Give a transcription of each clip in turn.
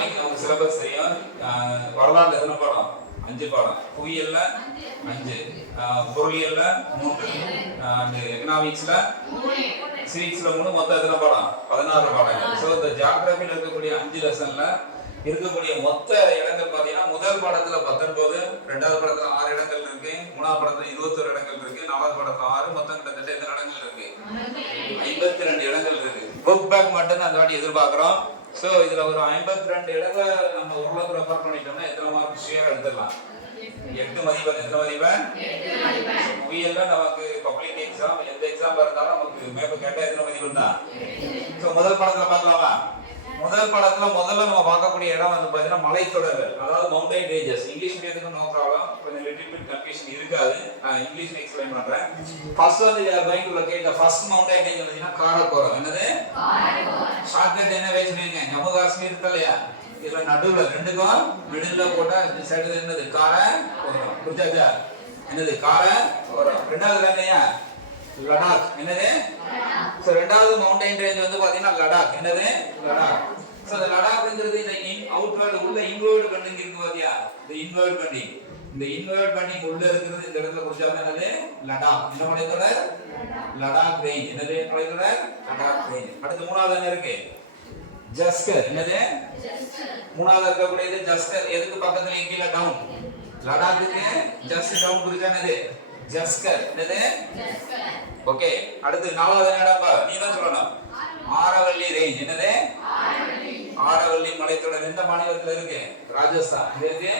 Geographic நமக்கு syllabus தெரியும். வரலாறு எத்தனை பாடம்? 5 பாடம். புவியியல்ல 5, பொருளியல்ல 3, எக்கனாமிக்ஸ்ல 3, சிவிக்ஸ்ல 3, மொத்தம் எத்தனை பாடம்? 16 பாடம். ஸோ இந்த ஜாகிரபியில் இருக்கக்கூடிய 5 லெசன்ல இருக்கக்கூடிய மொத்த இடங்கள் பார்த்தீங்கன்னா முதல் பாடத்துல 19, ரெண்டாவது படத்துல 6 இடங்கள் இருக்கு, மூணாவது படத்துல 21 இடங்கள் இருக்கு, நாலாவது படத்துல 6, மொத்தம் கிட்டத்தட்ட எத்தனை இடங்கள் இருக்கு? 52 இடங்கள் இருக்கு. புக் பேக் மட்டும் அந்த வாட்டி எதிர்பார்க்கிறோம். ஸோ இதுல ஒரு 52 இடங்களை நம்ம ஓரளவுக்கு ரெஃபர் பண்ணிட்டோம்னா எத்தனை மார்க் ஷேர் எடுத்துடலாம்? 8 மதிப்பெண். எத்தனை மதிப்பெண்? புவியியல்ல நமக்கு பப்ளிக் எக்ஸாம் எந்த எக்ஸாம் இருந்தாலும் நமக்கு மேப் கேட்டா எத்தனை மதிப்பெண் தான்? ஸோ முதல் படத்துல பார்க்கலாமா? முதல் படத்துல முதல்ல நம்ம பார்க்கக்கூடிய இடம் வந்து பார்த்தீங்கன்னா மலைத்தொடர்கள், அதாவது மவுண்டைன் ரேஞ்சஸ். இங்கிலீஷ் மீடியத்துக்கு நோ ப்ராப்ளம், கொஞ்சம் லிட்டில் பிட் கன்ஃபியூஷன் இருக்காது. நான் இங்கிலீஷ்ல எக்ஸ்பிளைன் பண்றேன். ஃபர்ஸ்ட் வந்து we are going to locate the first mountain range வந்து காரகோரம். என்னது? காரகோரம். ஷார்ட்கட் என்ன வேஸ் சொல்லுங்க? ஜம்மு காஷ்மீர் இருக்கு இல்லையா, இதுல நடுவுல ரெண்டுக்கும் மிடில்ல போட்டா இந்த சைடு என்னது? காரகோரம். புரிஞ்சாச்சா? என்னது? காரகோரம். ரெண்டாவது என்னையா? லடாக். என்னது? சோ ரெண்டாவது மவுண்டைன் ரேஞ்ச் வந்து பாத்தீங்கன்னா லடாக். என்னது? லடாக். சோ அந்த லடாக்ங்கிறது இந்த அவுட்வர்ட் உள்ள இன்வர்ட் பெண்டிங் இருக்கு பாத்தியா? இந்த இன்வர்ட் பெண்டிங், இந்த இன்வர்ட் பெண்டிங் உள்ள இருக்குது இந்த இடத்துல குறிச்சாங்க. என்னது? லடாக். இந்த மலைத்தொடர் லடாக் ரேஞ்ச். என்னது? மலைத்தொடர் லடாக் ரேஞ்ச். அடுத்து மூணாவது என்ன இருக்கு? ஜஸ்கர். என்னது? மூணாவது இருக்கக்கூடியது ஜஸ்கர். எதுக்கு பக்கத்துல கீழ டவுன்? லடாக்குக்கு ஜஸ்ட் டவுன் குறிச்சா என்னது? ஜஸ்கர். என்னது? ஜஸ்கர். ஓகே. அடுத்து நாலாவது என்னடா? நீ தான் சொல்லணும். ஆரவல்லி ரேஞ்ச். என்னது? ஆரவல்லி. ஆரவல்லி மலைத்தொடர் எந்த மாநிலத்துல இருக்கு? ராஜஸ்தான். இருக்கு.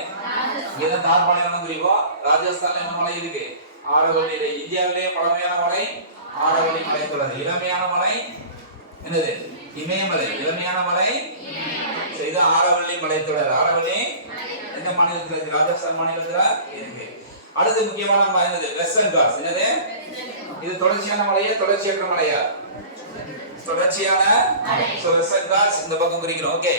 இங்க தார் பாலைவனம் குறிப்போம். ராஜஸ்தான்ல என்ன மலை இருக்கு? ஆரவல்லி ரேஞ்ச். இந்தியாவிலேயே பழமையான மலை ஆரவல்லி மலைத்தொடர். இளமையான மலை என்னது? இமயமலை. இளமையான மலை இது ஆரவல்லி மலைத்தொடர். ஆரவல்லி எந்த மாநிலத்துல இருக்கு? ராஜஸ்தான் மாநிலத்துல இருக்கு. அடுத்து முக்கியமான என்னது? வெஸ்டர்ன் காட்ஸ். என்னது? இது தொடர்ச்சியான மலையா தொடர்ச்சியற்ற மலையா? தொடர்ச்சியான. சோ வெஸ்டர்ன் காட்ஸ் இந்த பக்கம் குறிக்கிறோம். ஓகே.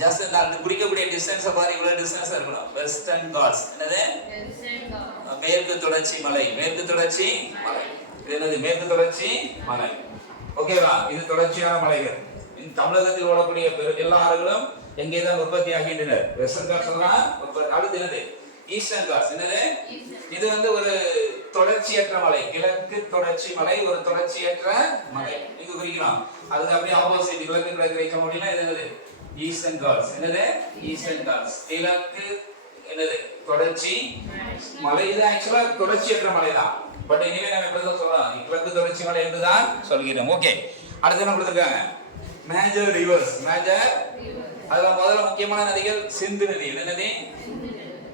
ஜஸ்ட் நான் குறிக்கக்கூடிய டிஸ்டன்ஸ் பாரு, இவ்வளவு டிஸ்டன்ஸ் இருக்கணும். வெஸ்டர்ன் காட்ஸ். என்னது? வெஸ்டர்ன் காட்ஸ். மேற்கு தொடர்ச்சி மலை. மேற்கு தொடர்ச்சி மலை. இது என்னது? மேற்கு தொடர்ச்சி மலை. ஓகேவா? இது தொடர்ச்சியான மலைகள். இந்த தமிழகத்தில் ஓடக்கூடிய எல்லா ஆறுகளும் எங்கே தான் உற்பத்தி ஆகின்றன? வெஸ்டர்ன் காட்ஸ் தான் உற்பத்தி. அடுத்து என்னது? ஈஸ்டர்ன் காட்ஸ். என்னது? இது வந்து ஒரு தொடர்ச்சியற்ற மலை. கிழக்கு தொடர்ச்சி மலை ஒரு தொடர்ச்சியற்ற மலை. இங்க குறிக்கலாம். அதுக்கு அப்படியே ஆப்போசிட் கிழக்கு கிழக்கு வைக்க முடியல. இது என்னது? ஈஸ்டர்ன் காட்ஸ். என்னது? ஈஸ்டர்ன் காட்ஸ். கிழக்கு என்னது? தொடர்ச்சி மலை. இது ஆக்சுவலா தொடர்ச்சியற்ற மலை தான். பட் இனிமே நம்ம எப்படிதான் சொல்லலாம்? கிழக்கு தொடர்ச்சி மலை என்றுதான் சொல்கிறோம். ஓகே. அடுத்து என்ன கொடுத்திருக்காங்க? Major reverse. மேஜர் அதுல முதல்ல முக்கியமான நதிகள் சிந்து நதி. என்ன நதி?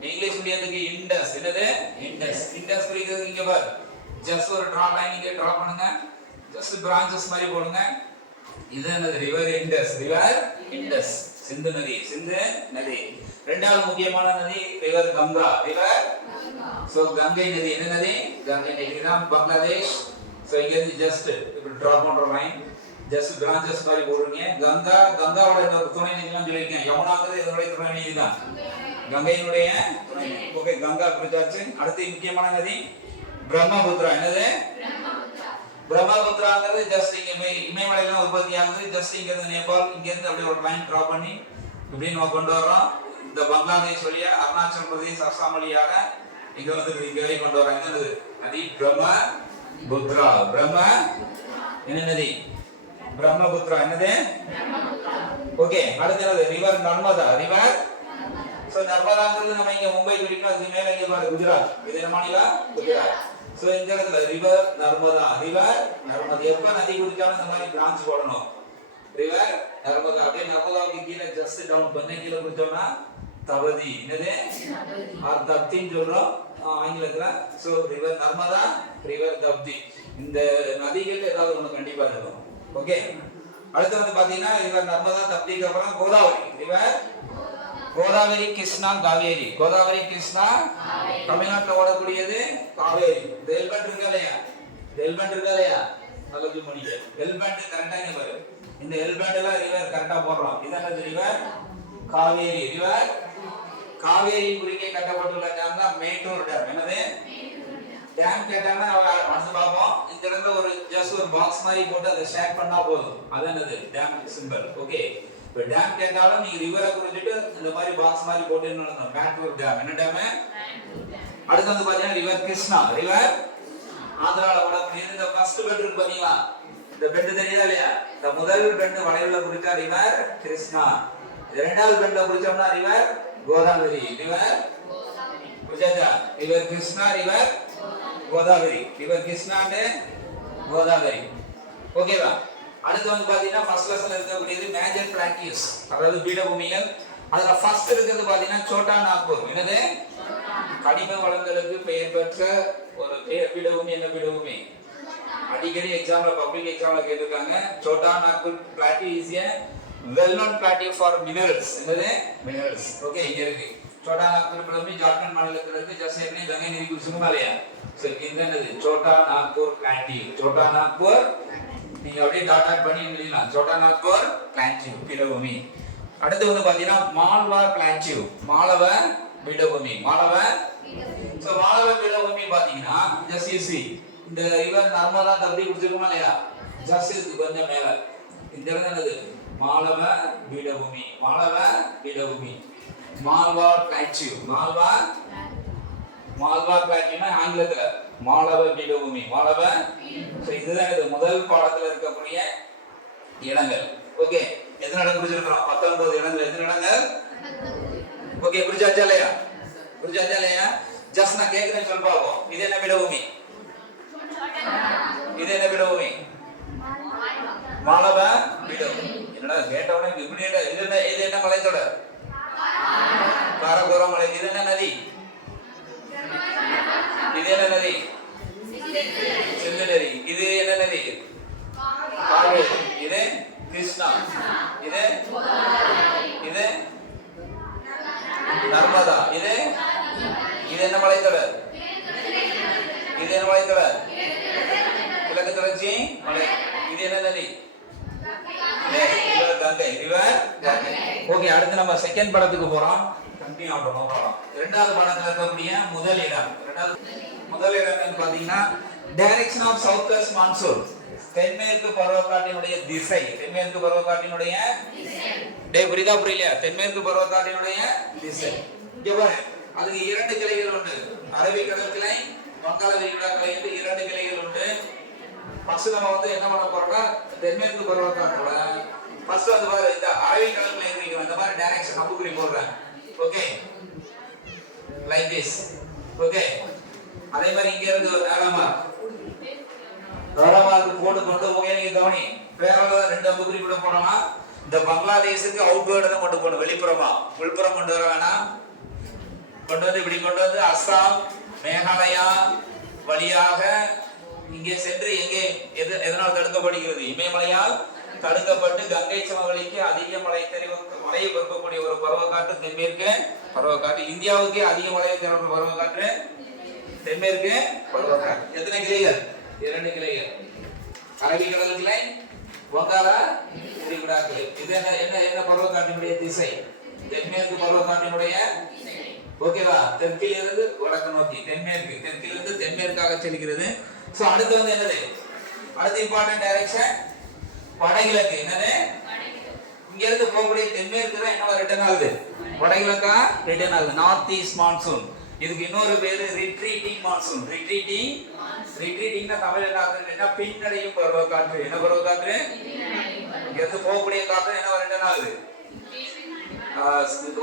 இங்கிலீஷ் மீடியத்துக்கு இண்டஸ். என்னது? இண்டஸ். இண்டஸ் குறிக்கிறது இங்க பாரு. ஜஸ்ட் ஒரு டிரா லைன் இங்க டிரா பண்ணுங்க. ஜஸ்ட் பிரான்ச்சஸ் மாதிரி போடுங்க. இது என்னது? ரிவர் இண்டஸ். ரிவர் இண்டஸ். சிந்து நதி. சிந்து நதி. இரண்டாவது முக்கியமான நதி river Ganga. River so Ganga நதி. என்ன நதி? கங்கை நதி. இதுதான் பங்களாதேஷ். சோ இங்க இருந்து ஜஸ்ட் இப்படி டிரா பண்ற லைன் ஜஸ்ட் பிரான்ச்சஸ் மாதிரி போடுறீங்க. கங்கா, கங்காவோட துணை நதிலாம் சொல்லியிருக்கேன். யமுனாங்கிறது இதோட துணை நதி தான். கங்கையினுடைய துணை நதி. ஓகே. கங்கா குறிச்சாச்சு. அடுத்து முக்கியமான நதி பிரம்மபுத்திரா. என்னது? பிரம்மபுத்திராங்கிறது ஜஸ்ட் இங்க இமயமலையில உற்பத்தி ஆகுது. ஜஸ்ட் இங்க இருந்து நேபாள், இங்க இருந்து அப்படியே ஒரு லைன் டிரா பண்ணி இப்படி நம்ம கொண்டு வரோம். இந்த பங்களாதேஷ் வழியா அருணாச்சல் பிரதேஷ், அசாம் வழியாக இங்க வந்து இங்க வரை கொண்டு வராங்க. என்னது? நதி பிரம்மபுத்திரா. பிரம்ம என்ன நதி? பிரம்மபுத்திரா. என்னது? ஓகே. அடுத்து என்னது? ரிவர் நர்மதா. ரிவர் சோ நர்மதாங்கிறது நம்ம இங்க மும்பை குறிக்கும். அதுக்கு மேல இங்க பாரு குஜராத். இது என்ன மாநிலம்? குஜராத். சோ இந்த இடத்துல ரிவர் நர்மதா. ரிவர் நர்மதா. எப்ப நதி குடிச்சாலும் இந்த மாதிரி பிரான்ச் போடணும். ரிவர் நர்மதா. அப்படியே நர்மதாவுக்கு கீழே ஜஸ்ட் டவுன் கொஞ்சம் கீழே குடிச்சோம்னா தபதி. என்னது? ஆர் தப்தின்னு சொல்றோம் ஆங்கிலத்துல. So river Narmada, river Tapti. இந்த நதிகள் ஏதாவது ஒண்ணு கண்டிப்பா இருக்கும். ஓகே. அடுத்து வந்து பாத்தீங்கன்னா ரிவர் நர்மதா, தப்திக்கு அப்புறம் கோதாவரி. ரிவர் கோதாவரி, கிருஷ்ணா, காவேரி. கோதாவரி, கிருஷ்ணா தமிழ்நாட்டில் ஓடக்கூடியது காவேரி. எல்பண்ட் இருக்கா இல்லையா? எல்பண்ட் இருக்கா இல்லையா? நல்லது மணிக்கு எல்பண்ட் கரெக்டா இங்க பாரு. இந்த எல்பண்ட் எல்லாம் ரிவர் கரெக்டா போடுறோம். இதான் ரிவர் காவேரி. ரிவர் காவேரி குறுக்கே கட்டப்பட்டுள்ள டேம் தான் மேட்டூர் டேம். என்னது? டேம் கேட்டாங்கன்னா வந்து பார்ப்போம். இந்த இடத்துல ஒரு ஜஸ்ட் ஒரு பாக்ஸ் மாதிரி போட்டு அதை ஷேக் பண்ணா போதும். அதான் என்னது? Dam symbol. ஓகே. இப்போ டேம் கேட்டாலும் நீங்க ரிவரை குறிச்சிட்டு இந்த மாதிரி பாக்ஸ் மாதிரி போட்டு என்ன மேட்டூர் டேம் என்ன டேம். அடுத்து வந்து பாத்தீங்கன்னா ரிவர் கிருஷ்ணா. ரிவர் ஆந்திரால வரக்கூடிய இந்த ஃபர்ஸ்ட் பெண்ட் இருக்கு பாத்தீங்களா, இந்த பெண்ட் தெரியுதா இல்லையா? இந்த முதல் பெண்ட் வளைவுல குறிச்சா ரிவர் கிருஷ்ணா, இரண்டாவது பெண்ட்ல குறிச்சோம்னா ரிவர் கோதாவரி. ரிவர் புரியுதா? River Krishna, river Godavari. River Krishna and Godavari. ஓகேவா? அடுத்து வந்து பாத்தீங்கன்னா ஃபர்ஸ்ட் லெசன்ல இருக்கக்கூடியது மேஜர் பிளாட்டியூஸ், அதாவது பீடபூமிகள். அதுல ஃபர்ஸ்ட் இருக்கிறது பாத்தீங்கன்னா சோட்டா நாக்பூர். என்னது? கனிம வளங்களுக்கு பெயர் பெற்ற ஒரு பீடபூமி. என்ன பீடபூமி? அடிக்கடி எக்ஸாம்ல பப்ளிக் எக்ஸாம்ல கேட்டிருக்காங்க. Chota Nagpur plateau is a well known plateau for minerals. என்னது? மினரல்ஸ். ஓகே, இங்க இருக்கு சோட்டா நாக்பூர் பீடபூமி. ஜார்க்கண்ட் மாநிலத்தில் இருக்கு. ஜஸ்ட் ஏற்கனவே கங்கை நதி குடிச்சுமா இல்லையா? சரி, இது என்னது? சோட்டா நாக்பூர் பிளாட்டியூ. சோட்டா நாக்பூர் நீங்க அப்படியே டாட் டாட் பண்ணி எழுதலாம். சோட்டா நாக்பூர் பிளாட்டியூ பீடபூமி. அடுத்து வந்து பாத்தீங்கன்னா மால்வார் பிளாட்டியூ. மாலவ பீடபூமி. மாலவ. சோ மாலவ பீடபூமி பாத்தீங்கன்னா ஜஸ்ட் யூ see இந்த ரிவர் நர்மதா தப்பி குடிச்சிருக்குமா இல்லையா? ஜஸ்ட் இது கொஞ்சம் மேல இந்த இடம் என்னது? மாலவ பீடபூமி. மாலவ பீடபூமி. மால்வார் பிளாட்டியூ. மால்வார் பிளாட்டியூனா ஆங்கிலத்துல மாலவ பீடபூமி. மாலவ. சோ இதுதான் இது முதல் பாடத்துல இருக்கக்கூடிய இடங்கள். ஓகே, எத்தனை இடம் குறிச்சிருக்கோம்? 19 இடங்கள். எத்தனை இடங்கள்? ஓகே, புரிஞ்சாச்சா இல்லையா? புரிஞ்சாச்சா இல்லையா? ஜஸ்ட் நான் கேக்குறேன், சொல்ல பாப்போம். இது என்ன பீடபூமி? இது என்ன பீடபூமி? மாலவ பீடபூமி. என்னடா கேட்டவனே இப்படி இது என்ன மலைத்தொடர்? காரகோரம் மலை. இது என்ன நதி? இது என்ன நதி? சிந்து நதி. இது என்ன நதி? காவேரி. இது கிருஷ்ணா. இது நர்மதா. இது என்ன மலைத்தொடர்? இது என்ன மலைத்தொடர்? கிழக்கு தொடர்ச்சி மலை. இது என்ன நதி? கங்கை. ரிவர் கங்கை. ஓகே, அடுத்து நம்ம செகண்ட் படத்துக்கு போறோம். கண்டினியூ ஆகணும். இரண்டாவது படத்துல இருக்கக்கூடிய முதல் இடம். முதல் இடம் பாத்தீங்கன்னா direction of south west monsoon. தென்மேற்கு பருவக்காற்றினுடைய திசை. தென்மேற்கு பருவக்காற்றினுடைய புரியுதா புரியலையா? தென்மேற்கு பருவக்காற்றினுடைய திசை. இங்க பாருங்க, அதுக்கு 2 கிளைகள் உண்டு. அரபிக்கடல் கிளை, வங்காள விரிகுடா கிளை என்று 2 கிளைகள் உண்டு. ஃபர்ஸ்ட் நம்ம வந்து என்ன பண்ண போறோம்னா தென்மேற்கு பருவக்காற்றோட ஃபர்ஸ்ட் வந்து பாரு இந்த அரபிக்கடல் கிளை இருக்கு. அந்த மாதிரி டைரக்ஷன் அம்புக்குறி போடுறேன். Okay, like this. ஓகே, அதே மாதிரி இங்க இருந்து ஒரு தாராமார்க்கு போட்டு கொண்டு போய் நீங்க கவனி. பேரளவு 2 அம்புக்குறி கூட போடலாம். இந்த பங்களாதேஷுக்கு அவுட்வேர்டு தான் கொண்டு போகணும், வெளிப்புறமா. உள்புறம் கொண்டு வர வேணாம். கொண்டு வந்து இப்படி கொண்டு வந்து அஸ்ஸாம் மேகாலயா வழியாக இங்கே சென்று எங்கே எதனால் தடுக்கப்படுகிறது? இமயமலையால் தடுக்கப்பட்டு கங்கை சமவெளிக்கு அதிக மழையை கொடுக்கக்கூடிய ஒரு பருவக்காற்று தென்மேற்கு பருவக்காற்று. இந்தியாவுக்கே அதிக மழையை தரக்கூடிய பருவக்காற்று தென்மேற்கு பருவக்காற்று. எத்தனை கிளைகள்? 2 கிளைகள். அரபிக்கடல் கிளை, வங்காள விரிகுடா கிளை. இது என்ன பருவக்காற்றினுடைய திசை? தென்மேற்கு பருவக்காற்றினுடைய. ஓகேவா? தெற்கிலிருந்து வடக்கு நோக்கி தென்மேற்கு, தெற்கிலிருந்து தென்மேற்காக செல்கிறது. சோ அடுத்து வந்து என்னது? அடுத்து இம்பார்ட்டன்ட் டைரக்ஷன் வடகிழக்கு. என்னது? இங்க இருந்து போகக்கூடிய தென்மேற்கு தான் என்ன ரிட்டர்ன் ஆகுது? வடகிழக்கா ரிட்டர்ன் ஆகுது. North east monsoon. இதுக்கு இன்னொரு பேரு ரிட்ரீட்டிங் மான்சூன். ரிட்ரீட்டிங்னா தமிழ் என்ன ஆகுதுன்னா பின்னடையும் பருவக்காற்று. என்ன பருவக்காற்று? இங்க இருந்து போகக்கூடிய காற்று என்ன ரிட்டர்ன் ஆகுது?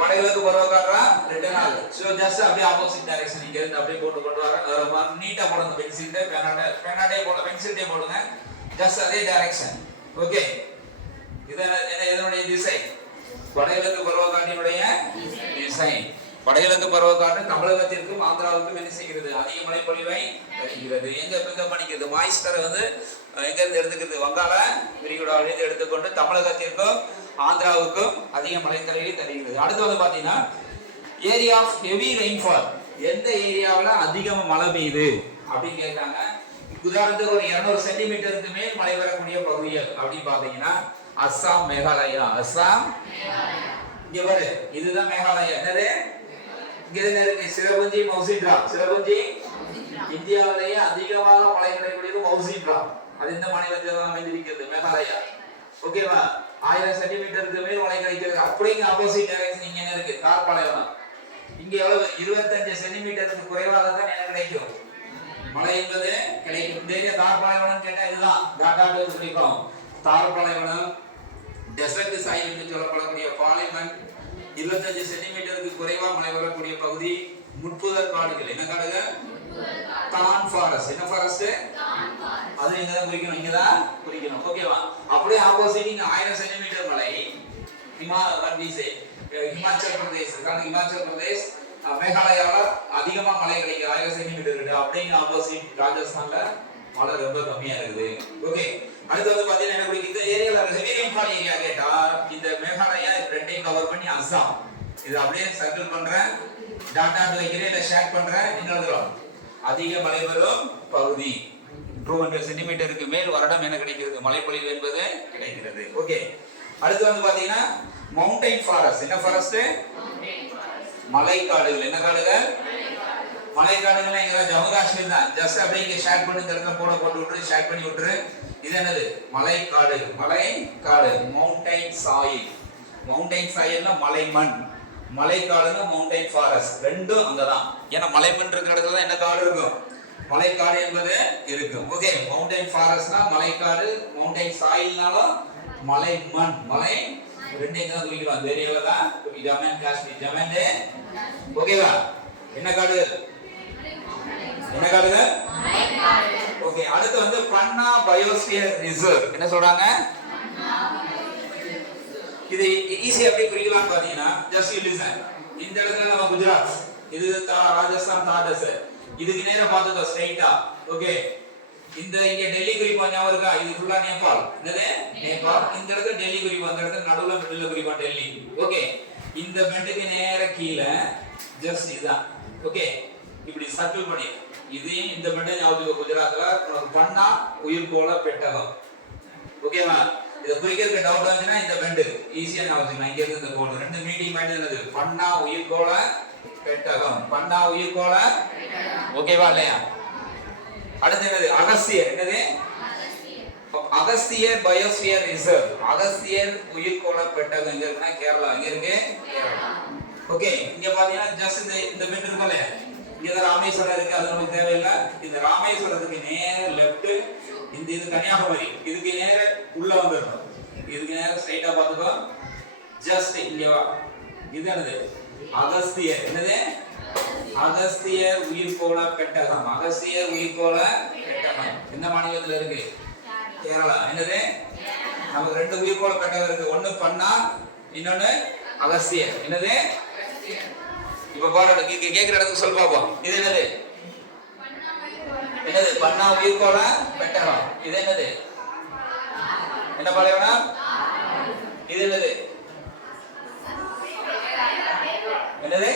வடகிழக்கு பருவக்காற்றா ரிட்டர்ன் ஆகுது. சோ ஜஸ்ட் அப்படியே ஆப்போசிட் டைரக்ஷன். இங்க இருந்து அப்படியே போட்டு கொண்டு வர நீட்டா போடுங்க. பென்சில்டே பேனாடே போட பென்சில்டே போடுங்க. ஜஸ்ட் அதே டைரக்ஷன். ஓகே, இது இதனுடைய திசை வடகிழக்கு பருவக்காற்றினுடைய திசை. வடகிழக்கு பருவக்காற்று தமிழகத்திற்கும் ஆந்திராவுக்கும் என்ன செய்கிறது? அதிக மழை பொழிவை தருகிறது. எங்க படிக்கிறது? மாய்ஸ்டரை வந்து எங்க இருந்து எடுத்துக்கிறது? வங்காள விரிகுடாவிலிருந்து எடுத்துக்கொண்டு தமிழகத்திற்கும் ஆந்திராவுக்கும் அதிக மழை பொழிவை தருகிறது. அடுத்து வந்து பாத்தீங்கன்னா ஏரியா ஆஃப் ஹெவி ரெயின்ஃபால். எந்த ஏரியாவில் அதிகமா மழை பெய்யுது அப்படின்னு கேட்காங்க. உதாரணத்துக்கு ஒரு 200 சென்டிமீட்டருக்கு மேல் மழை வரக்கூடிய பகுதிகள் அப்படின்னு பாத்தீங்கன்னா அஸ்ஸாம், மேகாலயா. அஸ்ஸாம், இங்க பாரு, இதுதான் மேகாலயா. என்னது? இங்க இருக்கு சிரபுஞ்சி, மௌசி டிராப். சிரபுஞ்சி இந்தியாவிலேயே அதிகமாக மழை கிடைக்கக்கூடியது மௌசி டிராப். அது இந்த மாநிலத்தில் தான் அமைந்திருக்கிறது, மேகாலயா. ஓகேவா? 1000 சென்டிமீட்டருக்கு மேல் மழை கிடைக்கிறது. அப்படிங்க ஆப்போசிட் டைரக்ஷன் இங்க என்ன இருக்கு? தார் பாலைவனம். இங்க எவ்வளவு? 25 சென்டிமீட்டருக்கு குறைவாக தான் என்ன கிடைக்கும்? மழை என்பது கிடைக்கும். இந்த ஏரியா தார் பாலைவனம் கேட்டா இதுதான் டாட்டாட்டு குறிக்கும். தார் பாலைவனம் டெசர்ட் சாயில் என்று சொல்லப்படக்கூடிய பாலைவனம் 25 சென்டிமீட்டருக்கு குறைவா மழை வரக்கூடிய பகுதி முட்புதர் காடுகள். என்ன காடுகள்? தான் ஃபாரஸ்ட். என்ன ஃபாரஸ்ட்? அது இங்க தான் குறிக்கணும், இங்க தான் குறிக்கணும். ஓகேவா? அப்படியே ஆப்போசிட் இங்க 1000 சென்டிமீட்டர் மழை ஹிமாச்சல் பிரதேஷ். ஹிமாச்சல் பிரதேஷ் மேகாலயால அதிகமா மழை கிடைக்கும் 1000 சென்டிமீட்டர் இருக்கு. அப்படிங்க ஆப்போசிட் ராஜஸ்தான்ல மழை ரொம்ப கம்மியா இருக்குது. ஓகே, அடுத்து வந்து பாத்தீங்கன்னா என்ன குறிக்கும்? இந்த ஏரியால ஹெவி ரெயின்ஃபால் ஏரியா கேட்டா இந்த மேகாலயா ரெண்டையும் கவர் பண்ணி அஸ்ஸாம். இது அப்படியே சர்க்கிள் பண்றேன், டாட் டாட் வைக்கிறேன், இல்ல ஷேக் பண்றேன். இன்னொரு அதிக மழை வரும் பகுதி 200 சென்டிமீட்டருக்கு மேல் வருடம் என்ன கிடைக்கிறது? மழைப்பொழிவு என்பது கிடைக்கிறது. ஓகே, அடுத்து வந்து பாத்தீங்கன்னா மவுண்டைன் ஃபாரஸ்ட். என்ன ஃபாரஸ்ட்? மலைக்காடுகள். என்ன காடுகள்? மலைக்காடுகள். எங்க ஜம்மு காஷ்மீர் தான். ஜஸ்ட் அப்படியே இங்க ஷேக் பண்ணி தரக்க போட்டு விட்டுரு, ஷேக் பண்ணி விட்டுரு. இது என்னது? மலைக்காடு. மலைக்காடு மவுண்டைன் சாயில். மவுண்டைன் சாயில்னா மலை மண், மலைக்காடுனா மவுண்டைன் ஃபாரஸ்ட். ரெண்டும் அங்கதான். ஏன்னா மலை மண் இருக்கிற இடத்துல தான் என்ன காடு இருக்கும்? மலைக்காடு என்பது இருக்கும். ஓகே, மவுண்டைன் ஃபாரஸ்ட்னா மலைக்காடு, மவுண்டைன் சாயில்னாலும் மலை மண். மலை ரெண்டு எங்க தான் குறிக்கலாம்? அந்த ஏரியால தான் ஜம்மு அண்ட் காஷ்மீர். ஜம்மு அண்ட் ஓகேவா? என்ன காடு? என்ன காடுங்க? ஓகே, அடுத்து வந்து பன்னா பயோஸ்பியர் ரிசர்வ். என்ன சொல்றாங்க? இது ஈஸியா எப்படி குறிக்கலாம் பாத்தீங்கன்னா, ஜஸ்ட் யூ லிசன். இந்த இடத்துல நம்ம குஜராத், இது ராஜஸ்தான் தாடஸ், இதுக்கு நேரா பாத்துக்கோ ஸ்ட்ரைட்டா. ஓகே, இந்த இங்க டெல்லி குறிப்பா ஞாபகம் இருக்கா? இது ஃபுல்லா நேபாள். என்னது? நேபாள். இந்த இடத்துல டெல்லி குறிப்பா, இந்த இடத்துல நடுவுல மிடில்ல குறிப்பா டெல்லி. ஓகே, இந்த பெண்டுக்கு நேர கீழே ஜஸ்ட் இதுதான். ஓகே, இப்படி சர்க்கிள் பண்ணி இதையும் இந்த பெண்டை ஞாபகம் குஜராத்ல உனக்கு பண்ணா உயிர்கோள பெட்டகம். ஓகேவா? இத குறிக்கிறதுக்கு டவுட் வந்துச்சுன்னா இந்த பெண்டு ஈஸியா ஞாபகம். இங்க இருந்து இந்த கோடு ரெண்டு மீட்டிங் பாயிண்ட் என்னது? பண்ணா உயிர்கோள பெட்டகம். பண்ணா உயிர்கோள. ஓகேவா இல்லையா? அடுத்து என்னது? அகஸ்தியர். என்னது? Agasthiyar biosphere reserve. அகஸ்தியர் உயிர்கோள பெட்டகம் எங்க இருக்குன்னா கேரளா. எங்க இருக்கு? கேரளா. ஓகே, இங்க பாத்தீங்கன்னா ஜஸ்ட் இந்த பெண்ட் இருக்குல்ல, இங்க ராமேஸ்வரம் இருக்கு, அது நமக்கு தேவையில்லை. இந்த ராமேஸ்வரத்துக்கு நேர லெஃப்ட், இந்த இது கன்னியாகுமரி, இதுக்கு நேர உள்ள வந்துடணும். இதுக்கு நேர ஸ்ட்ரைட்டா பாத்துக்கோ. ஜஸ்ட் இங்க வா. இது என்னது? அகஸ்தியர். என்னது? அகஸ்தியர் உயிர்கோள பெட்டகம். அகஸ்தியர் உயிர்கோள பெட்டகம் எந்த மாநிலத்துல இருக்கு? கேரளா. என்னது? நமக்கு ரெண்டு உயிர்கோள பெட்டகம் இருக்கு. ஒண்ணு பண்ணா, இன்னொன்னு அகஸ்தியர். என்னது? இப்ப பாருங்க, கேக்குற இடத்துக்கு சொல்ல பாப்போம். இது என்னது? என்னது? பண்ணா உயிர்கோள பெட்டகம். இது என்னது? என்ன பாலைவனம்? இது என்னது? என்னது?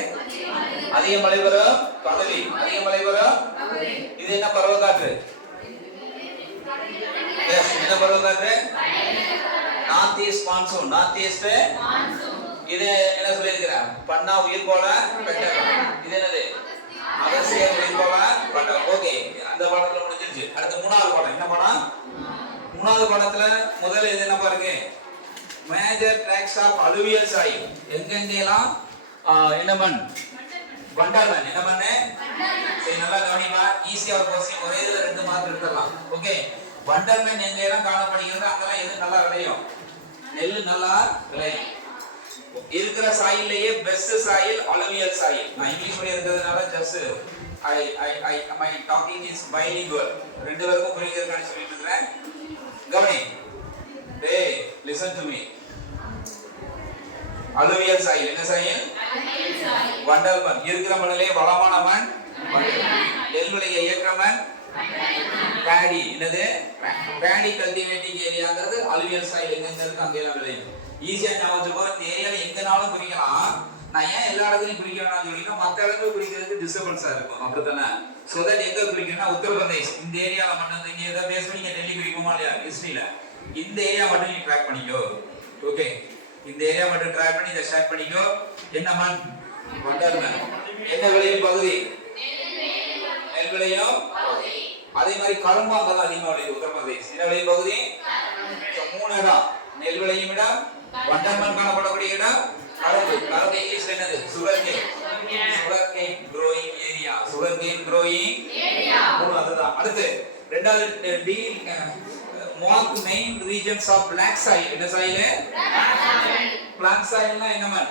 அதிக மழை வரும் பகுதி. அதிக மழை வரும். இது என்ன பருவக்காற்று? என்ன பருவக்காற்று? North east monsoon. North east இது என்ன சொல்லியிருக்கிறேன்? பண்ணா உயிர்கோள பெட்டகம். இது என்னது? அகஸ்தியர் உயிர்கோள பெட்டகம். ஓகே, அந்த பாடத்துல முடிஞ்சிருச்சு. அடுத்து மூணாவது பாடம். என்ன பாடம்? மூணாவது பாடத்துல முதல்ல இது என்ன பாருங்க? Major tracts of alluvial soil. எங்கெங்கெல்லாம் என்ன மண்? வண்டல் மண். என்ன மண்ணு? சரி, நல்லா கவனிப்பா. ஈஸியா ஒரு கொஸ்டின், ஒரே இதுல 2 மார்க் எடுத்துடலாம். ஓகே, வண்டல் மண் எங்க எல்லாம் காணப்படுகிறது? அங்கெல்லாம் எது நல்லா விளையும்? நெல் நல்லா விளையும். இருக்கிற சாயிலேயே பெஸ்ட் சாயில் அலுவியல் சாயில். நான் இங்கிலீஷ் மீடியம் இருக்கிறதுனால just my talking is bilingual. ரெண்டு பேருக்கும் புரியுதுன்னு சொல்லிட்டு இருக்கேன். கவனி. டேய், listen to me. Alluvial soil. என்ன சாயில்? Alluvial soil. வண்டல் மண். இருக்கிற மண்ணிலே வளமான மண் நெல் விளைய ஏற்ற மண் பேடி. என்னது? பேடி கல்டிவேட்டிங் ஏரியாங்கிறது அலுவியல் சாயில். எங்க இருக்கு அங்க எல்லாம் விளையும். ஈஸியா ஞாபகம். இந்த ஏரியால எங்கனாலும் குறிக்கலாம். நான் ஏன் எல்லா இடத்துலையும் குறிக்கணும்னு சொல்லிட்டு மற்ற இடத்துல குறிக்கிறதுக்கு டிஸ்டர்பன்ஸா இருக்கும். அப்படித்தானே? சோ தட் எங்க குறிக்கணும்னா உத்தரப்பிரதேஷ் இந்த ஏரியால மட்டும் வந்து இங்க ஏதாவது பேஸ் பண்ணி டெல்லி குறிக்குமா இல்லையா ஹிஸ்டரியில? இந்த ஏரியா மட்டும் நீ ட்ராக் பண்ணிக்கோ. ஓகே, இந்த ஏரியா மட்டும் ட்ராக் பண்ணி இதை ஷேர் பண்ணிக்கோ. என்ன மண்? வண்டல் மண். என்ன விளையும் பகுதி? நெல் விளையும். அதே மாதிரி கரும்பு அங்கதான் அதிகமா விளையுது உத்தரப்பிரதேஷ். என்ன விளையும் பகுதி? 3 இடம் நெல் விளையும் இடம், வண்டமண் காணப்படக்கூடிய இடம், கரும்பு. கரும்பு இங்கிலீஷ்ல என்னது? Sugarcane. Sugarcane growing area. Sugarcane growing area. அதுதான். அடுத்து ரெண்டாவது D mark main regions of black soil. என்ன soil? black soilனா என்ன மண்?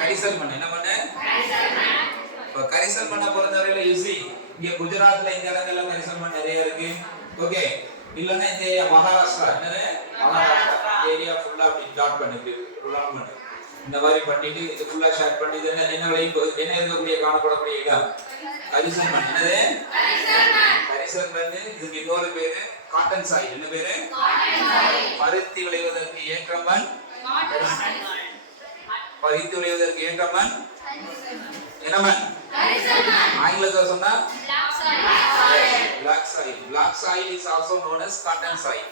கரிசல் மண். என்ன மண்? இப்ப கரிசல் மண்ணை பொறுத்தவரையில யூசி இங்க குஜராத்ல இந்த இடங்கள்ல கரிசல் மண் நிறைய இருக்கு. ஓகே, இல்லன்னா இந்த மகாராஷ்டிரா என்னது? மகாராஷ்டிரா ஏரியா ஃபுல்லா அப்படி டாட் பண்ணி ரூல் பண்ணி இந்த மாதிரி பண்ணிட்டு இது ஃபுல்லா ஷேர் பண்ணி இது என்ன என்ன இருக்கக்கூடிய காணப்படக்கூடிய இடம் கரிசல் மண். என்னது? கரிசல் மண். இதுக்கு இன்னொரு பேரு காட்டன் சாயில். என்ன பேரு? பருத்தி விளைவதற்கு ஏற்ற மண். பருத்தி விளைவதற்கு ஏற்ற மண் என்ன மண்? ஆங்கிலத்தில் சொன்னா black soil. Black soil is also known as cotton soil.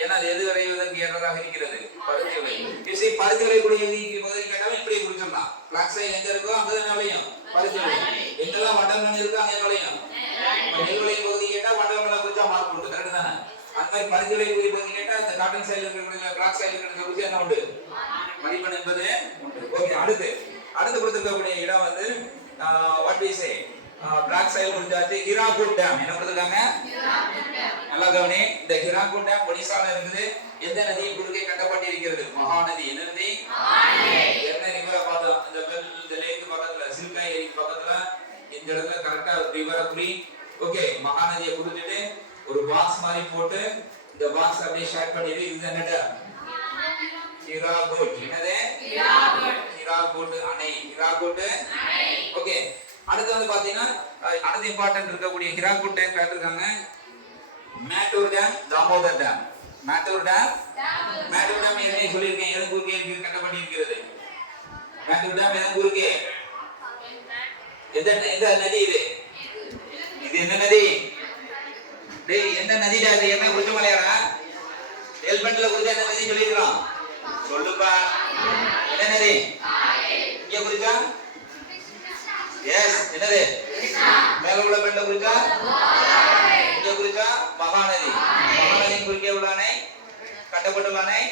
ஏன்னா அது எது விளைவதற்கு ஏற்றதாக இருக்கிறது? பருத்தி விளை. இது பருத்தி விளையக்கூடிய பகுதி கேட்டாலும் இப்படி குறிச்சிடலாம். black soil எங்க இருக்கோ அங்கதான் விளையும் பருத்தி விளை. எங்கெல்லாம் வண்டமண் இருக்கோ அங்க விளையும். நெல் விளையும் பகுதி கேட்டா வண்டமண்ணை குறிச்சா மார்க் உண்டு. கரெக்ட் தானே? அந்த மாதிரி பருத்தி விளையக்கூடிய பகுதி கேட்டா இந்த காட்டன் சாயில் இருக்கிற black soil இருக்கிற குறிச்சு என்ன உண்டு? மதிப்பெண் என்பது உண்டு. ஓகே, அடுத்து கொடுத்திருக்கக்கூடிய இடம் வந்து what we say black soil குறிச்சாச்சு. ஹிராகுட் டேம். என்ன கொடுத்திருக்காங்க? நல்லா கவனி. இந்த ஹிராகுட் டேம் ஒடிசால இருக்குது. எந்த நதியின் குறுக்கே கட்டப்பட்டிருக்கிறது? மகாநதி. என்ன நதி? என்ன ரிவரை பார்த்தோம்? இந்த லேக் பக்கத்துல சில்கா ஏரி பக்கத்துல இந்த இடத்துல கரெக்டா ரிவரை குறி. ஓகே, மகாநதியை குறிச்சிட்டு ஒரு பாக்ஸ் மாதிரி போட்டு இந்த பாக்ஸ் அப்படியே ஷேர் பண்ணிடு. இது என்னடா? ஹிராகுட். என்னது? ஹிராகுட் அணை. ஹிராகுட் அணை. ஓகே, அடுத்து வந்து பாத்தீங்கன்னா அடுத்து இம்பார்ட்டன்ட் இருக்கக்கூடிய ஹிராகுட் டேம் காட்டிருக்காங்க. Mettur dam, Damodar dam. Mettur dam ஏற்கனவே சொல்லியிருக்கேன். எதன் குறுக்கே கட்டப்பட்டு இருக்கிறது? மேட்டூர் டேம் எதன் குறுக்கே? எந்த நதி இது? இது என்ன நதி? டேய், என்ன நதிடா இது? என்ன குஜமலையாரா? எல்பண்ட்ல குறிச்சா என்ன நதி சொல்லிருக்கோம்? சொல்லுப்பா. என்ன நதி? இங்க குறிச்சா? எஸ், என்னது? மேல உள்ள பெண்ல குறிச்சா? இங்க குறிச்சா? மகாநதி. மகாநதி குறுக்கே உள்ள அணை, கட்டப்பட்டுள்ள அணை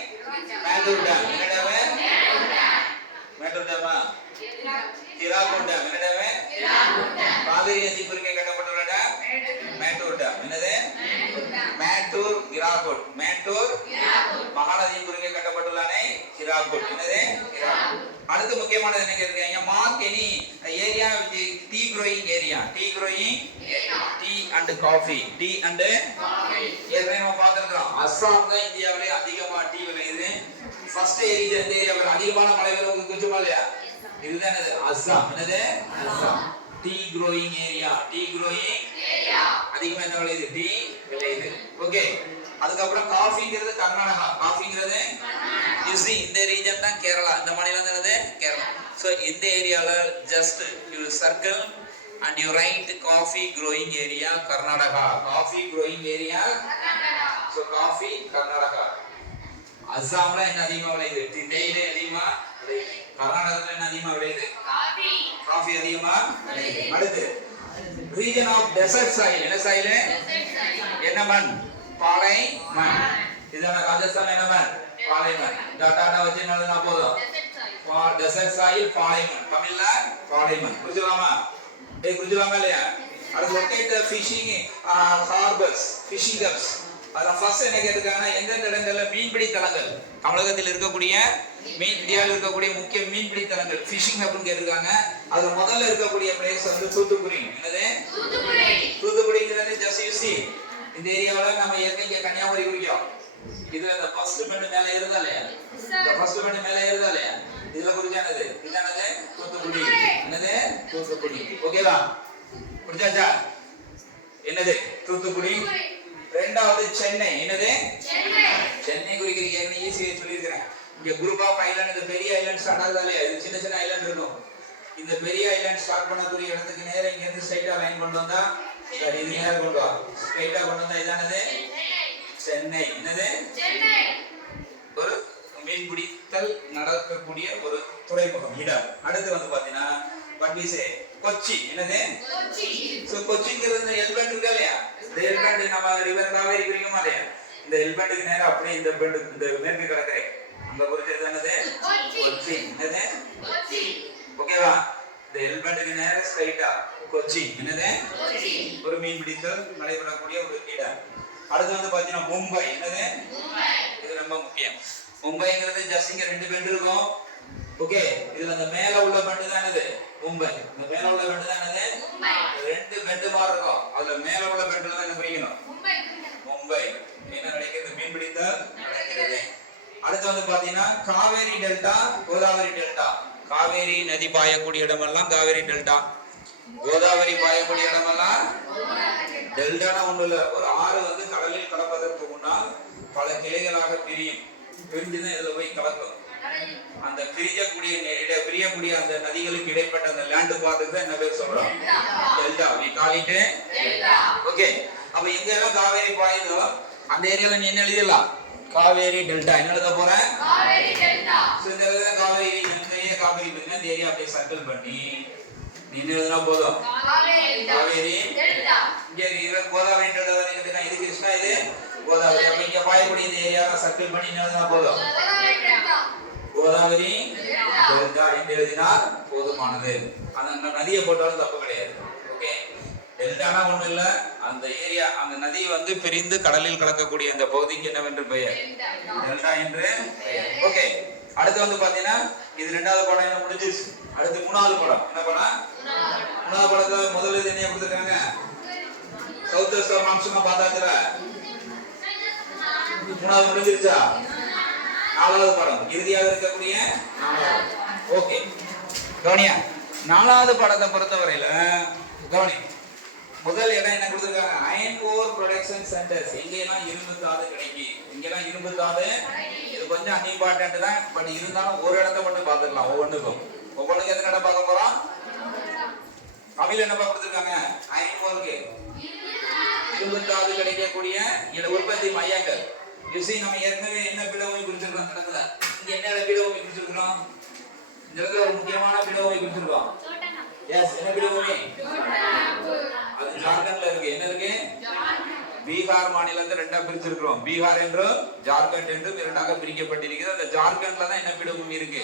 மேட்டூர் டேம். என்ன டேம்? மேட்டூர் டேமா? ஹிராகுட் டேம். என்ன டேம்? காவிரி நதி குறுக்கே கட்டப்பட்டுள்ள டேம் மேட்டூர் டேம். என்னது? மேட்டூர் ஹிராகுட். மேட்டூர் மகாநதி குறுக்கே கட்டப்பட்டுள்ள அணை ஹிராகுட். என்னது? அடுத்து முக்கியமானது என்ன கேக்குறீங்க? Mark any area with tea growing area. Tea growing tea and coffee. Tea and ஏற்கனவே நம்ம பார்த்திருக்கோம். அஸ்ஸாம் தான் இந்தியாவிலே அதிகமா டீ விளையுது. ஃபர்ஸ்ட் ஏரியா இந்த ஏரியாவில் அதிகமான மழை வரும் குஜுமா இல்லையா? இதுதான் அஸ்ஸாம். என்னது? Assam tea growing area. Tea growing area அதிகமா என்ன விளையுது? டீ விளையுது. ஓகே, அதுக்கப்புறம் காஃபிங்கிறது கர்நாடகா. காஃபிங்கிறது இந்த ரீஜன் தான் கேரளா. இந்த மாநிலம் என்னது? கேரளா. சோ இந்த ஏரியால just you circle and you write coffee growing area Karnataka. Coffee growing area Karnataka. So coffee Karnataka. அஸ்ஸாம்ல என்ன அதிகமா விளையுது? தேயிலை அதிகமா விளையுது. கர்நாடகத்துல என்ன அதிகமா விளையுது? காஃபி அதிகமா விளையுது. அடுத்து region of desert soil. என்ன soil? என்ன மண்? பாலை மண். இதான ராஜஸ்தான் என்ன மண்? பாலை மண். டாடா வச்சு எழுதுனா போதும். desert soil பாலை மண். தமிழ்ல பாலை மண். புரிஞ்சுலாமா? குறிஞ்சிலாமா இல்லையா? அடுத்து locate the fishing harbors, fishing hubs. அதுல ஃபர்ஸ்ட் என்ன கேட்டிருக்காங்கன்னா எந்தெந்த இடங்கள்ல மீன்பிடி தலங்கள் தமிழகத்தில் இருக்கக்கூடிய இந்தியாவில் இருக்கக்கூடிய முக்கிய மீன்பிடி தலங்கள் ஃபிஷிங் ஹப்னு கேட்டிருக்காங்க. அதுல முதல்ல இருக்கக்கூடிய பிளேஸ் வந்து தூத்துக்குடி. என்னது? தூத்துக்குடிங்கிறது ஜஸ்ட் யூ see இந்த ஏரியாவுல நம்ம ஏற்கனவே கன்னியாகுமரி குறிக்கும். இதுல அந்த ஃபர்ஸ்ட் பெண்ட் மேல ஏறுதா இல்லையா? இந்த ஃபர்ஸ்ட் பெண்ட் மேல ஏறுதா இல்லையா? இதுல குறிச்சானது இதானது தூத்துக்குடி. என்னது? தூத்துக்குடி. ஓகேவா? புரிஞ்சாச்சா? என்னது? தூத்துக்குடி. ரெண்டாவது சென்னை. என்னது? சென்னை குறிக்கிறீங்க. ஏற்கனவே ஈஸியா சொல்லியிருக்கிறேன். இங்க குரூப் ஆஃப் ஐலாண்ட், இந்த பெரிய ஐலாண்ட் ஸ்டார்ட் ஆகுதா இல்லையா? இது சின்ன சின்ன ஐலாண்ட் இருக்கும். இந்த பெரிய ஐலாண்ட் ஸ்டார்ட் பண்ணக்கூடிய இடத்துக்கு நேரா இங்க இருந்து ஸ்ட்ரைட்டா லைன் கொண்டு வந்தா சரி, இது நேரா கொண்டு வா. ஸ்ட்ரைட்டா கொண்டு வந்தா இதானது சென்னை. என்னது? சென்னை. ஒரு மீன்பிடித்தல் நடக்கக்கூடிய ஒரு துறைமுகம் இடம். அடுத்து வந்து பாத்தீங்கன்னா what we say கொச்சி. என்னது? கொச்சி. சோ கொச்சிங்கிறது எல்பண்ட் இருக்கா இல்லையா? இந்த எல்பண்ட் நம்ம ரிவர் காவேரி குறிக்குமா இல்லையா? இந்த எல்பெண்டுக்கு நேரம் அப்படியே இந்த பெண்டு இந்த மேற்கு கடற்கரை அங்க குறிச்சது என்னது கொச்சி என்னது ஓகேவா இந்த எல்பெண்டுக்கு நேரம் ஸ்ட்ரைட்டா கொச்சி என்னது ஒரு மீன் பிடித்தல் நடைபெறக்கூடிய ஒரு இடம். அடுத்து வந்து பாத்தீங்கன்னா மும்பை என்னது இது ரொம்ப முக்கியம். மும்பைங்கிறது ஜஸ்ட் இங்க 2 பெண்டு இருக்கும். ஓகே இதுல அந்த மேல உள்ள பெண்டு தான் இது மும்பை. இந்த மேல உள்ள பெண்டு தான் இது 2 பெண்டு மாதிரி இருக்கும். அதுல மேல உள்ள பெண்டுல தான் என்ன பிரிக்கணும் மும்பை என்ன நடக்கிறது மீன் பிடித்தல் நடக்கிறது. அடுத்து வந்து பாத்தீங்கன்னா காவேரி டெல்டா கோதாவரி டெல்டா. காவேரி நதி பாயக்கூடிய இடமெல்லாம் காவேரி டெல்டா, கோதாவரி பாயக்கூடிய இடமெல்லாம் டெல்டானா ஒண்ணு இல்ல. ஒரு ஆறு வந்து கடலில் கலப்பதற்கு முன்னால் பல கிளைகளாக பிரிஞ்சுதான் இதுல போய் கலக்கும். அந்த பிரியக்கூடிய அந்த நதிகளுக்கு இடைப்பட்ட அந்த லேண்ட் பார்த்துக்கு தான் என்ன பேர் சொல்றோம் delta. we call it okay. அப்ப எங்க எல்லாம் காவேரி பாயுதோ அந்த ஏரியால நீ என்ன எழுதிடலாம் காவேரி டெல்டா. என்ன எழுத போறேன் காவேரி டெல்டா. சோ இந்த இடத்துல காவேரி இந்த காவேரி பத்தினா இந்த ஏரியா அப்படியே சர்க்கிள் பண்ணி நீ என்ன எழுதுனா போதும் காவேரி டெல்டா. இங்க கோதாவரி டெல்டா தான் இருக்குதுன்னா இது கிருஷ்ணா இது கோதாவரி. அப்ப இங்க பாயக்கூடிய இந்த ஏரியாவை சர்க்கிள் பண்ணி என்ன எழுதுனா போதும் கோதாவரி டெல்டா என்று எழுதினால் போதுமானது. அந்த நதியை போட்டாலும் தப்பு கிடையாது. ஓகே டெல்டானா ஒண்ணும் இல்ல அந்த ஏரியா அந்த நதி வந்து பிரிந்து கடலில் கலக்கக்கூடிய இந்த பகுதிக்கு என்னவென்று பெயர் டெல்டா என்று பெயர். ஓகே அடுத்து வந்து பாத்தீங்கன்னா இது 2வது படம் என்ன முடிஞ்சிருச்சு. அடுத்து 3வது படம் என்ன படம் 3வது படத்துல முதல்ல இது என்ன கொடுத்திருக்காங்க சவுத் வெஸ்ட் மான்சூனா பார்த்தாச்சுல 3வது முடிஞ்சிருச்சா. 4வது படம் இறுதியாக இருக்கக்கூடிய 4வது. ஓகே கவனியா 4வது படத்தை பொறுத்தவரையில கவனி முதல் இடம் என்ன கொடுத்திருக்காங்க அயன் ஓர் ப்ரொடக்ஷன் சென்டர்ஸ். எங்கெல்லாம் இரும்பு தாது கிடைக்கும் இங்கெல்லாம் இரும்பு தாது. இது கொஞ்சம் அன்இம்பார்ட்டன்ட் தான் பட் இருந்தாலும் ஒரு இடத்தை மட்டும் பார்த்துக்கலாம். ஒவ்வொன்றுக்கும் எத்தனை இடம் பார்க்க போறோம். தமிழ் என்ன கொடுத்திருக்காங்க அயன் ஓருக்கு இரும்பு தாது கிடைக்கக்கூடிய உற்பத்தி மையங்கள். யூசி நம்ம ஏற்கனவே என்ன பீடபூமி குறிச்சிருக்கோம் இடத்துல. இங்க என்ன பீடபூமி குறிச்சிருக்கோம் இந்த இடத்துல ஒரு முக்கியமான பீடபூமி குறிச்சிருக்கோம். எஸ் என்ன பீடபூமி அது ஜார்க்கண்ட்ல இருக்கு. என்ன இருக்கு பீகார் மாநிலத்தை 2ஆ பிரிச்சிருக்கிறோம். பீகார் என்றும் ஜார்க்கண்ட் என்றும் 2ஆக பிரிக்கப்பட்டிருக்கிறது. அந்த ஜார்க்கண்ட்ல தான் என்ன பீடபூமி இருக்கு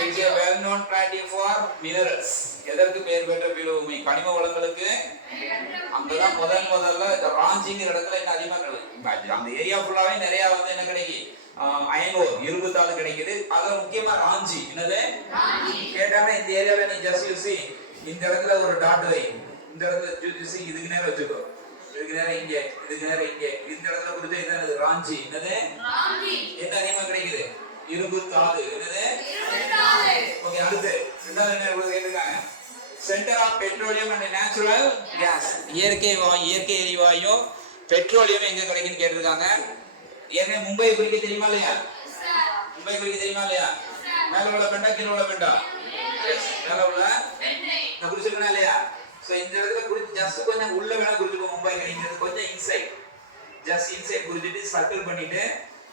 it's a well known plateau for minerals. எதற்கு பெயர் பெற்ற பீடபூமி கனிம வளங்களுக்கு. அங்கதான் முதல்ல ராஞ்சிங்கிற இடத்துல என்ன அதிகமா கிடைக்கும். அந்த ஏரியா ஃபுல்லாவே நிறைய வந்து என்ன கிடைக்கும் அயன் ஓர் இரும்பு தாது கிடைக்குது. அதுல முக்கியமா ராஞ்சி என்னது கேட்டானா இந்த ஏரியால நீ ஜஸ்ட் யூ see இந்த இடத்துல ஒரு டாட் வை. இந்த இடத்துல யூசி இதுக்கு நேரா வச்சுக்கோ. இதுக்கு நேரா இங்க இதுக்கு நேரா இங்க இந்த இடத்துல குறிச்ச இதானது ராஞ்சி என்னது என்ன அதிகமா கிடைக்குது இரும்பு தாது என்னது இரும்பு தாது. ஓகே அடுத்து 2வது என்ன கேட்டிருக்காங்க centre of petroleum and natural gas. இயற்கை எரிவாயு பெட்ரோலியம் எங்க கிடைக்குன்னு கேட்டிருக்காங்க. ஏற்கனவே மும்பை குறிக்க தெரியுமா இல்லையா மும்பை குறிக்க தெரியுமா இல்லையா மேல உள்ள பெண்டா கீழே உள்ள பெண்டா மேல உள்ள நான் குறிச்சிருக்கேனா இல்லையா. சோ இந்த இடத்துல குறிச்சு ஜஸ்ட் கொஞ்சம் உள்ள வேணா குறிச்சுக்கோ. மும்பை கிடைக்கிறது கொஞ்சம் இன்சைட் ஜஸ்ட் இன்சைட் குறிச்சிட்டு சர்க்கிள் பண்ணிட்டு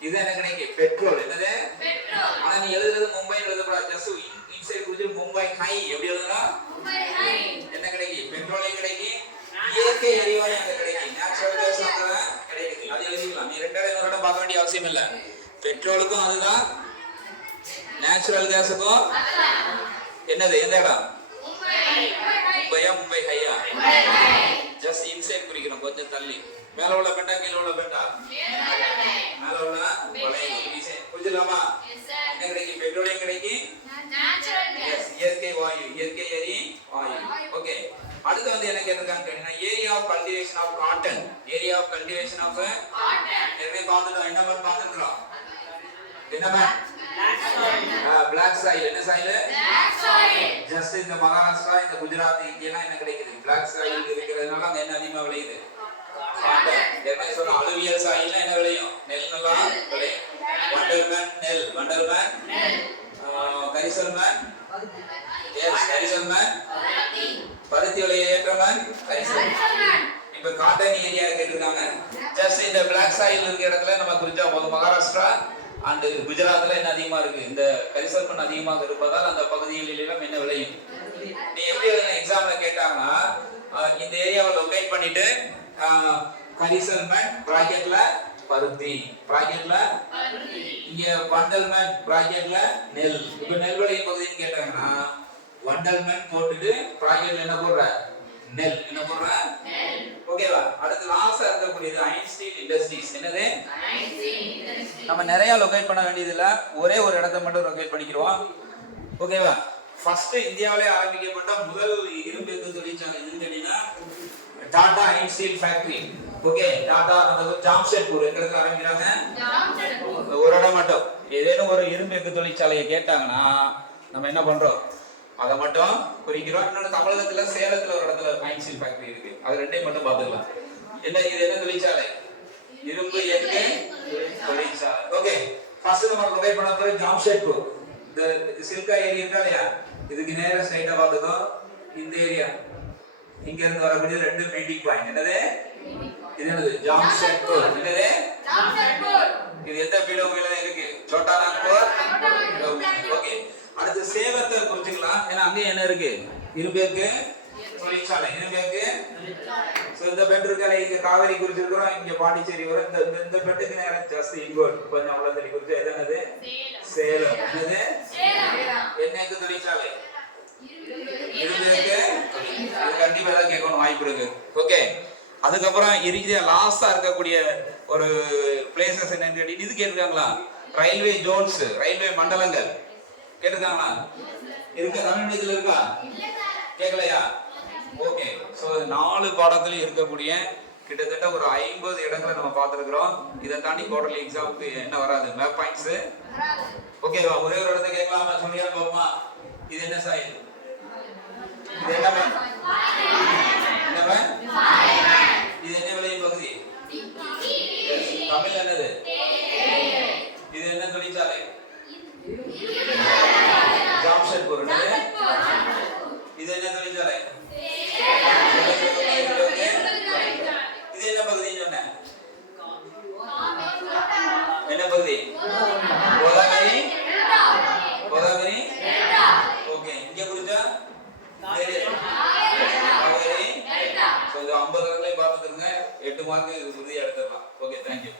இது என்ன கிடைக்கும் பெட்ரோல் என்னது பெட்ரோல். ஆனா நீ எழுதுறது மும்பை எழுதக்கூடாது. ஜஸ்ட் இன்சைட் குறிச்சு மும்பை ஹை எப்படி எழுதணும் மும்பை ஹை. என்ன கிடைக்கும் பெட்ரோலியம் கிடைக்கும் இயற்கை எரிவாயு அங்க கிடைக்கும் நேச்சுரல் கேஸ் அங்க கிடைக்குது. அது எழுதிக்கலாம். நீ 2 இடம் பார்க்க வேண்டிய அவசியம் இல்ல. பெட்ரோலுக்கும் அதுதான் நேச்சுரல் கேஸுக்கும் என்னது எந்த இடம் மும்பையா மும்பை ஹையா ஜஸ்ட் இன்சைட் குறிக்கணும் கொஞ்சம் தள்ளி. மேல உள்ள பெண்டா கீழே உள்ள பெண்டா மேல உள்ள புரிஞ்சுலாமா. என்ன கிடைக்கும் பெட்ரோலியம் கிடைக்கும் இயற்கை வாயு இயற்கை எரி வாயு. ஓகே அடுத்து வந்து என்ன கேட்டிருக்காங்க கேட்டீங்கன்னா area of cultivation of cotton. Area of cultivation of cotton ஏற்கனவே பார்த்துட்டோம். என்ன பண்ணி பார்த்துக்கிறோம் என்ன பிளாக் சாயில். என்ன சாயில் பிளாக் சாயில். ஜஸ்ட் இந்த மகாராஷ்டிரா இந்த குஜராத் இங்கெல்லாம் என்ன கிடைக்குது பிளாக் சாயில் இருக்கிறதுனால அங்க என்ன அதிகமா விளையுது காட்டன். ஏற்கனவே சொன்ன அலுவியல் சாயில்னா என்ன விளையும் நெல் நல்லா விளையும். வண்டர்மேன் நெல் வண்டர்மேன் கரிசல்மேன் எஸ் கரிசல்மேன் பருத்தி விளைய ஏற்றமேன் கரிசல்மேன். இப்ப காட்டன் ஏரியா கேட்டிருக்காங்க. ஜஸ்ட் இந்த பிளாக் சாயில் இருக்கிற இடத்துல நம்ம குறிச்சா போதும். மகாராஷ்டிரா அண்ட் குஜராத்ல என்ன அதிகமா இருக்கு இந்த கரிசல்மண் அதிகமாக இருப்பதால் அந்த பகுதிகளில் எல்லாம் என்ன விளையும். நீ எப்படி எக்ஸாம்ல கேட்டாங்கன்னா இந்த ஏரியாவை லொகேட் பண்ணிட்டு கரிசல்மண் பிராக்கெட்ல பருத்தி பிராக்கெட்ல இங்க வண்டல்மண் பிராக்கெட்ல நெல். இப்ப நெல் விளையும் பகுதின்னு கேட்டாங்கன்னா வண்டல்மண் போட்டுட்டு பிராக்கெட்ல என்ன போடுற நெல் என்ன போடுற ஓகேவா. அடுத்து லாஸ்டா இருக்கக்கூடியது அயன் ஸ்டீல் இண்டஸ்ட்ரீஸ். என்னது நம்ம நிறைய லொகேட் பண்ண வேண்டியது இல்ல, ஒரே ஒரு இடத்தை மட்டும் லொகேட் பண்ணிக்கிறோம் ஓகேவா. ஃபர்ஸ்ட் இந்தியாவிலே ஆரம்பிக்கப்பட்ட முதல் இரும்பு எஃகு தொழிற்சாலை எதுன்னு கேட்டீங்கன்னா Tata iron steel factory. Okay, Tata அந்த ஜாம்ஷெட்பூர் எங்க இருந்து ஆரம்பிக்கிறாங்க? ஒரு இடம் மட்டும். ஏதேனும் ஒரு இரும்பு எஃகு தொழிற்சாலையை கேட்டாங்கன்னா நம்ம என்ன பண்றோம், அதை மட்டும் குறிக்கிறோம். இன்னொன்று தமிழகத்துல சேலத்துல ஒரு இடத்துல அயன் ஸ்டீல் ஃபேக்டரி இருக்கு, அது ரெண்டையும் மட்டும் பார்த்துக்கலாம். என்ன இது என்ன தொழிற்சாலை? இரும்பு எஃகு தொழிற்சாலை. ஓகே, ஃபர்ஸ்ட் நம்ம லொகேட் பண்ண போற ஜாம்ஷெட்பூர். இந்த சில்கா ஏரியா இருக்கா இல்லையா, இதுக்கு நேரா ஸ்ட்ரைட்டா பார்த்துக்கோ. இந்த ஏரியா இங்க இருந்து வரக்கூடிய ரெண்டு மீட்டிங் பாயிண்ட். என்னது இது? என்னது? ஜாம்ஷெட்பூர். என்னது? ஜாம்ஷெட்பூர். இது எந்த பிலோவில இருக்கு? சோட்டா நாக்பூர். ஓகே, அடுத்து சேலத்தை குறிச்சுக்கலாம். ஏன்னா அங்க என்ன இருக்கு? இரும்பு எஃகு தொழிற்சாலை. இரும்பு எஃகு. சோ இந்த பெட் இருக்கல, இங்க காவேரி குறிச்சிருக்கிறோம், இங்க பாண்டிச்சேரி வரும். இந்த பெட்டுக்கு நேரம் ஜாஸ்தி இங்கோட் கொஞ்சம் அவ்வளவு தள்ளி குறிச்சு. எது? என்னது? சேலம். என்னது? என்ன எஃகு தொழிற்சாலை? இரும்பு எஃகு. இது கண்டிப்பா தான் கேட்கணும், வாய்ப்பு இருக்கு. ஓகே, அதுக்கப்புறம் இறுதியா லாஸ்டா இருக்கக்கூடிய ஒரு பிளேசஸ் என்னன்னு கேட்டீங்க. இது கேட்டிருக்காங்களா? ரயில்வே ஜோன்ஸ், ரயில்வே மண்டலங்கள் கேட்டிருக்காங்களா? இருக்கு, தமிழ்நாட்டுல இருக்கா? கேட்கலையா? ஓகே, ஸோ 4 பாடத்துல இருக்கக்கூடிய கிட்டத்தட்ட ஒரு 50 இடங்களை நம்ம பார்த்துருக்கிறோம். இதை தாண்டி குவார்டர்லி எக்ஸாமுக்கு என்ன வராது? Map points. ஓகேவா? ஒரே ஒரு இடத்த கேட்கலாமா? சொல்லியா பாப்போமா? இது என்ன சாயில்? இது என்ன மேம்? என்ன மேம்? இது என்ன விளையும் பகுதி? தமிழ் என்னது? இது என்ன தொழிற்சாலை? ஜாம்ஷெட்பூர். இது என்ன தொழிற்சாலை? இது என்ன பகுதின்னு சொன்னேன்? என்ன பகுதி? கோதாவரி. கோதாவரி. ஓகே, இங்க குறிச்சா காவேரி. 50 இடங்களையும் பார்த்துருங்க. 8 மார்க்கு உறுதியா எடுத்துடலாம். Okay, thank you.